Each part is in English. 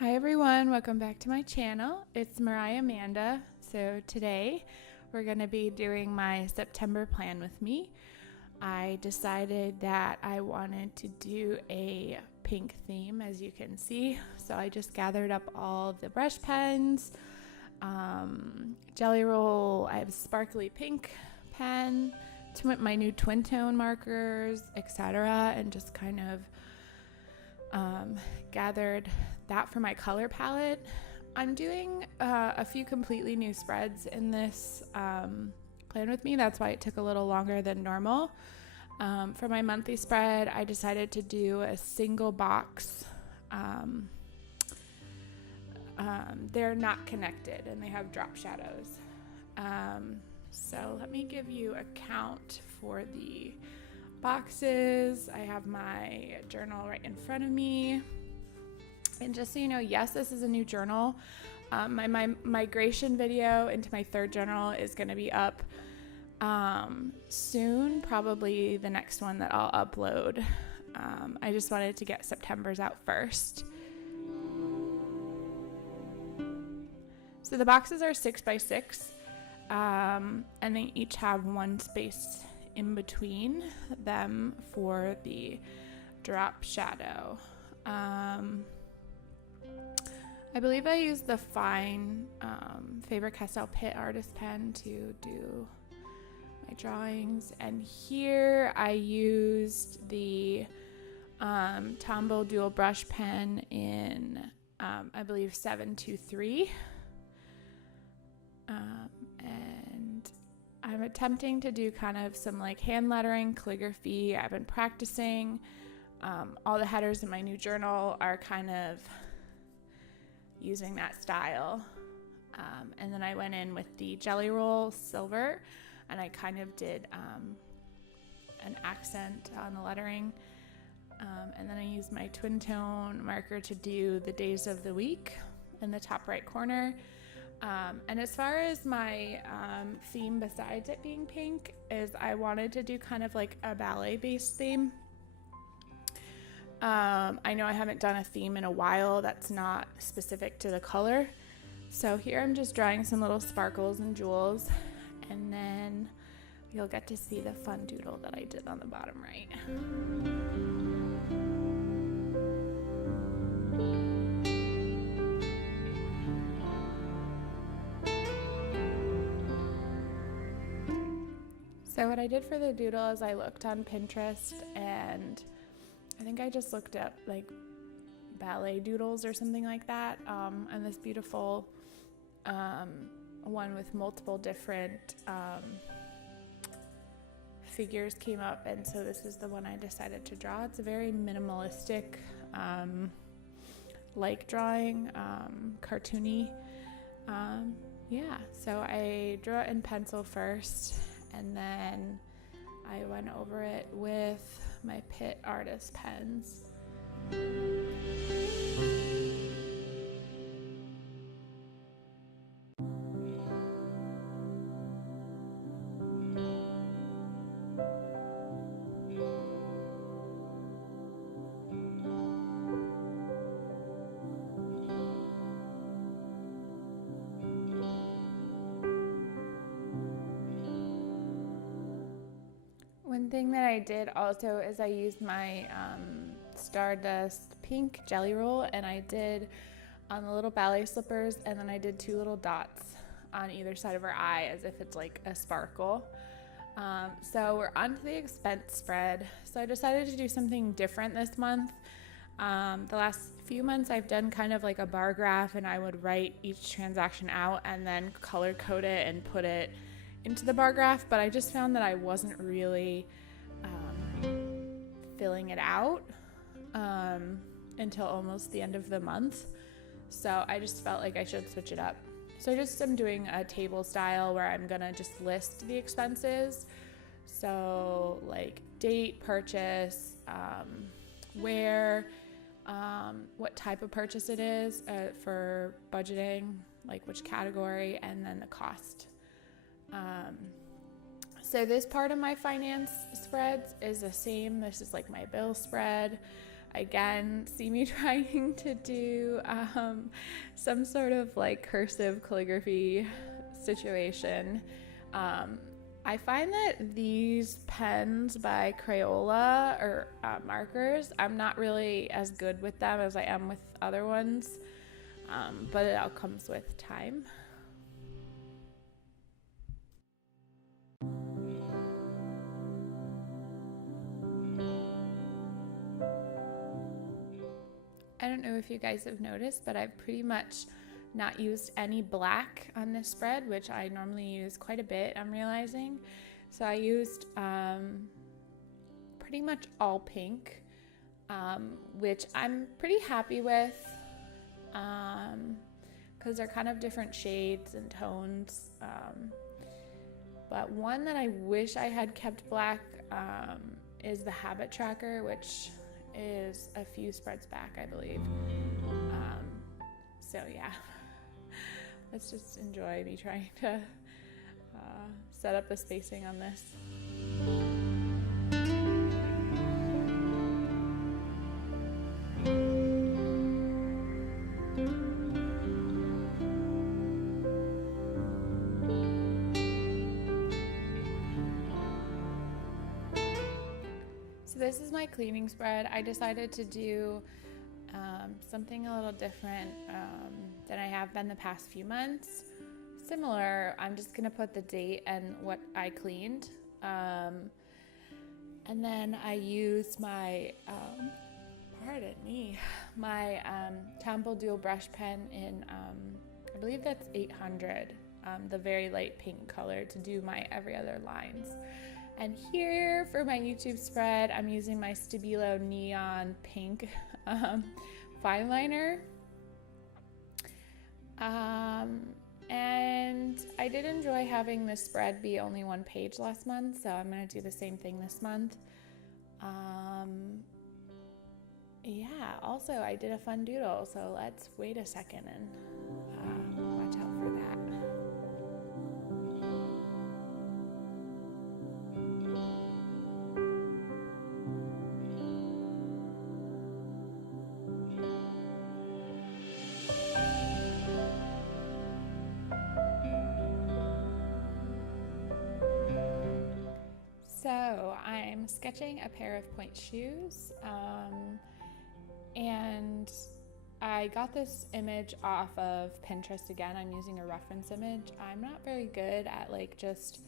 Hi everyone, welcome back to my channel. It's Mariah Amanda. So today we're going to be doing my September plan with me. I decided that I wanted to do a pink theme, as you can see. So I just gathered up all of the brush pens, Jelly Roll, I have a sparkly pink pen, my new TwinTone markers, etc. and just kind of gathered that for my color palette. I'm doing a few completely new spreads in this plan with me. That's why it took a little longer than normal. For my monthly spread, I decided to do a single box. They're not connected and they have drop shadows. So let me give you a count for the boxes. I have my journal right in front of me. And just so you know, yes, this is a new journal. My migration video into my third journal is going to be up soon, probably the next one that I'll upload. I just wanted to get September's out first. So the boxes are 6x6, and they each have one space in between them for the drop shadow. I believe I used the fine Faber-Castell Pitt Artist Pen to do my drawings, and here I used the Tombow dual brush pen in I believe 723, and I'm attempting to do kind of some like hand lettering, calligraphy. I've been practicing. All the headers in my new journal are kind of using that style. And then I went in with the Jelly Roll silver and I kind of did an accent on the lettering. And then I used my TwinTone marker to do the days of the week in the top right corner. And as far as my theme besides it being pink is I wanted to do kind of like a ballet based theme. I know I haven't done a theme in a while that's not specific to the color. So here I'm just drawing some little sparkles and jewels, and then you'll get to see the fun doodle that I did on the bottom right. So what I did for the doodle is I looked on Pinterest, and I think I just looked up like ballet doodles or something like that, and this beautiful one with multiple different figures came up, and so this is the one I decided to draw. It's a very minimalistic like drawing, cartoony. Yeah, so I drew it in pencil first, and then I went over it with my Pitt Artist pens. One thing that I did also is I used my Stardust pink Jelly Roll, and I did on the little ballet slippers, and then I did two little dots on either side of her eye as if it's like a sparkle. So we're on to the expense spread. So I decided to do something different this month. The last few months I've done kind of like a bar graph, and I would write each transaction out and then color code it and put it into the bar graph, but I just found that I wasn't really filling it out until almost the end of the month. So I just felt like I should switch it up. So I just am doing a table style where I'm gonna just list the expenses. So like date, purchase, where, what type of purchase it is for budgeting, like which category, and then the cost. So this part of my finance spreads is the same. This is like my bill spread. again, see me trying to do some sort of like cursive calligraphy situation. I find that these pens by Crayola or markers, I'm not really as good with them as I am with other ones, but it all comes with time. I don't know if you guys have noticed, but I've pretty much not used any black on this spread, which I normally use quite a bit, I'm realizing. So I used pretty much all pink, which I'm pretty happy with because they're kind of different shades and tones. But one that I wish I had kept black is the Habit Tracker, which is a few spreads back, I believe. So yeah, let's just enjoy me trying to set up the spacing on this. So this is my cleaning spread. I decided to do something a little different than I have been the past few months. Similar, I'm just gonna put the date and what I cleaned. And then I used my, pardon me, my Tombow dual brush pen in, I believe that's 800, the very light pink color, to do my every other lines. And here for my YouTube spread, I'm using my Stabilo neon pink fine liner. And I did enjoy having this spread be only one page last month, so I'm going to do the same thing this month. Yeah, also I did a fun doodle, so let's wait a second and watch out for that. So I'm sketching a pair of point shoes, and I got this image off of Pinterest again. I'm using a reference image. I'm not very good at like just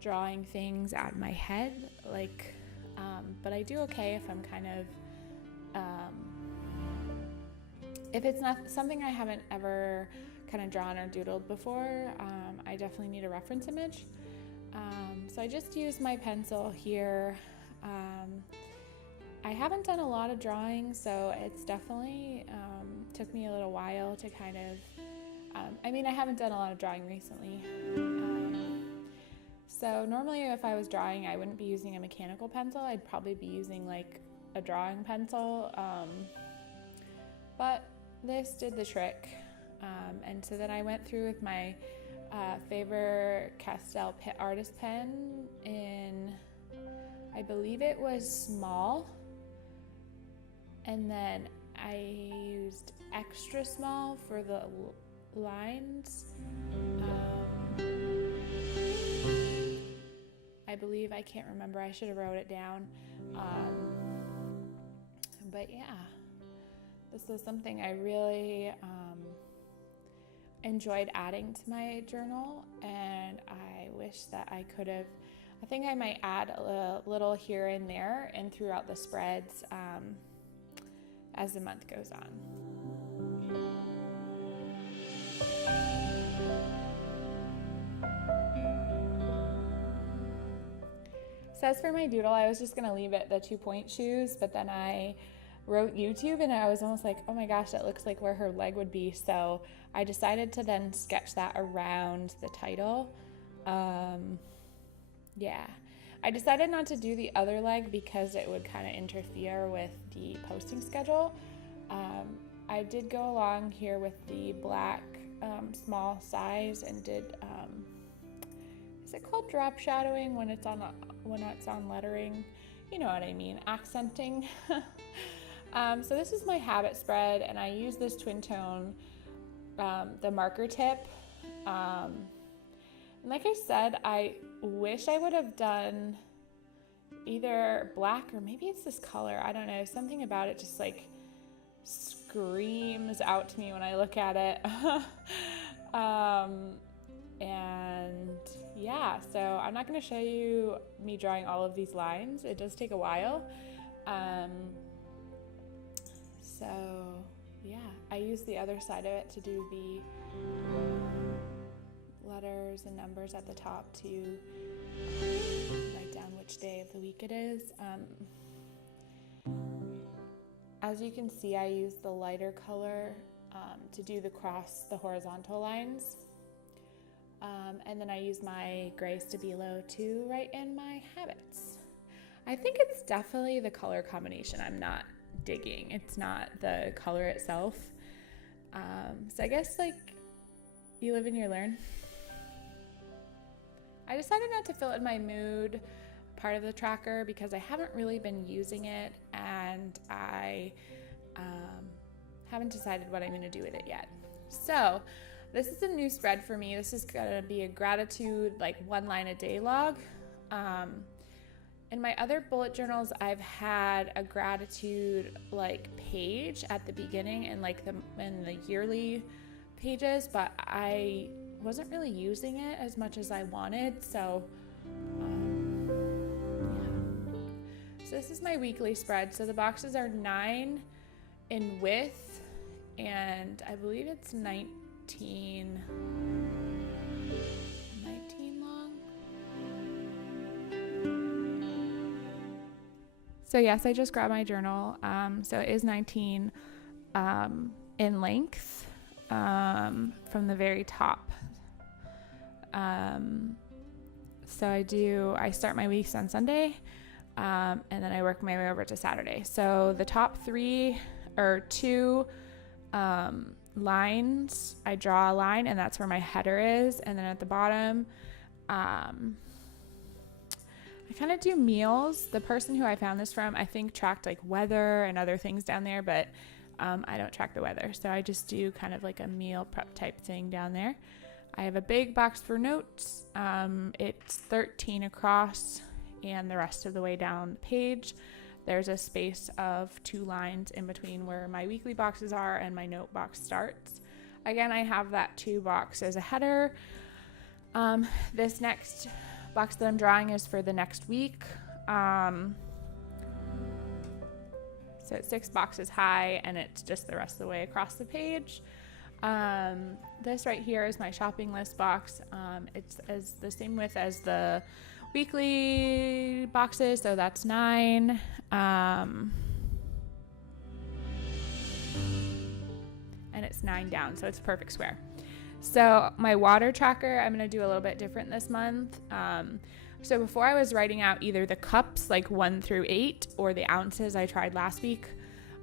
drawing things out of my head, like, but I do okay if I'm kind of, if it's not something I haven't ever kind of drawn or doodled before, I definitely need a reference image. So I just used my pencil here. I haven't done a lot of drawing, so it's definitely took me a little while to kind of, I mean, I haven't done a lot of drawing recently. So normally if I was drawing, I wouldn't be using a mechanical pencil. I'd probably be using like a drawing pencil, but this did the trick. And so then I went through with my Faber Castell artist pen in, I believe it was small, and then I used extra small for the lines. I believe, I can't remember, I should have wrote it down, but yeah, this was something I really enjoyed adding to my journal, and I wish that I could have, I think I might add a little here and there and throughout the spreads as the month goes on. So as for my doodle, I was just gonna leave it the 2-point shoes, but then I wrote YouTube and I was almost like, oh my gosh, that looks like where her leg would be. So I decided to then sketch that around the title. Yeah, I decided not to do the other leg because it would kind of interfere with the posting schedule. I did go along here with the black small size and did, is it called drop shadowing when it's on lettering? You know what I mean, accenting. So this is my habit spread, and I use this TwinTone, the marker tip. And like I said, I wish I would have done either black or maybe it's this color. I don't know. Something about it just like screams out to me when I look at it. And yeah, so I'm not going to show you me drawing all of these lines. It does take a while. So yeah, I use the other side of it to do the letters and numbers at the top to write down which day of the week it is. As you can see, I use the lighter color to do the horizontal lines. And then I use my gray Stabilo to write in my habits. I think it's definitely the color combination I'm not digging. It's not the color itself. So I guess like you live and you learn. I decided not to fill in my mood part of the tracker because I haven't really been using it, and I haven't decided what I'm going to do with it yet. So this is a new spread for me. This is going to be a gratitude, like 1 line a day log. In my other bullet journals, I've had a gratitude like page at the beginning and like in the yearly pages, but I wasn't really using it as much as I wanted. So yeah. So this is my weekly spread. So the boxes are 9 in width, and I believe it's 19 long. So yes, I just grabbed my journal. So it is 19 in length from the very top. So I start my weeks on Sunday, and then I work my way over to Saturday. So the top 2 lines, I draw a line, and that's where my header is. And then at the bottom, I kind of do meals. The person who I found this from, I think, tracked like weather and other things down there, but I don't track the weather. So I just do kind of like a meal prep type thing down there. I have a big box for notes. It's 13 across, and the rest of the way down the page, there's a space of 2 lines in between where my weekly boxes are and my note box starts. Again, I have that 2 box as a header. This next box that I'm drawing is for the next week. So it's 6 boxes high, and it's just the rest of the way across the page. This right here is my shopping list box. It's as the same width as the weekly boxes, so that's 9. And it's 9 down, so it's a perfect square. So my water tracker, I'm going to do a little bit different this month. So before I was writing out either the cups, like 1 through 8, or the ounces I tried last week.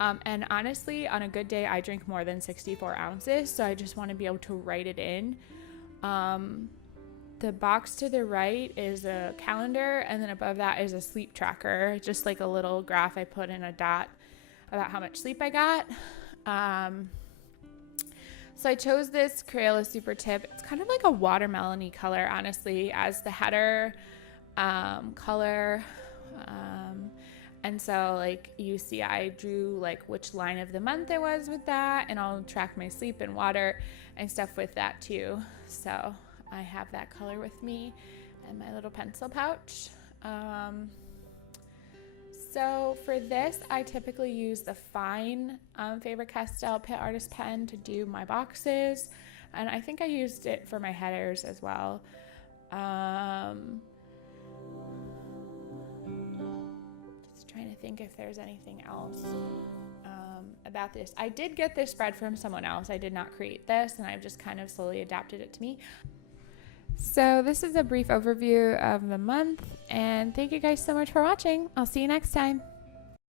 And honestly, on a good day, I drink more than 64 ounces. So I just want to be able to write it in. The box to the right is a calendar, and then above that is a sleep tracker, just like a little graph I put in a dot about how much sleep I got. So I chose this Crayola Supertip. It's kind of like a watermelon-y color, honestly, as the header color. And so like you see, I drew like which line of the month it was with that, and I'll track my sleep and water and stuff with that too. So I have that color with me and my little pencil pouch. So for this, I typically use the fine Faber-Castell Pit Artist pen to do my boxes, and I think I used it for my headers as well. Just trying to think if there's anything else about this. I did get this spread from someone else. I did not create this, and I've just kind of slowly adapted it to me. So this is a brief overview of the month, and thank you guys so much for watching. I'll see you next time.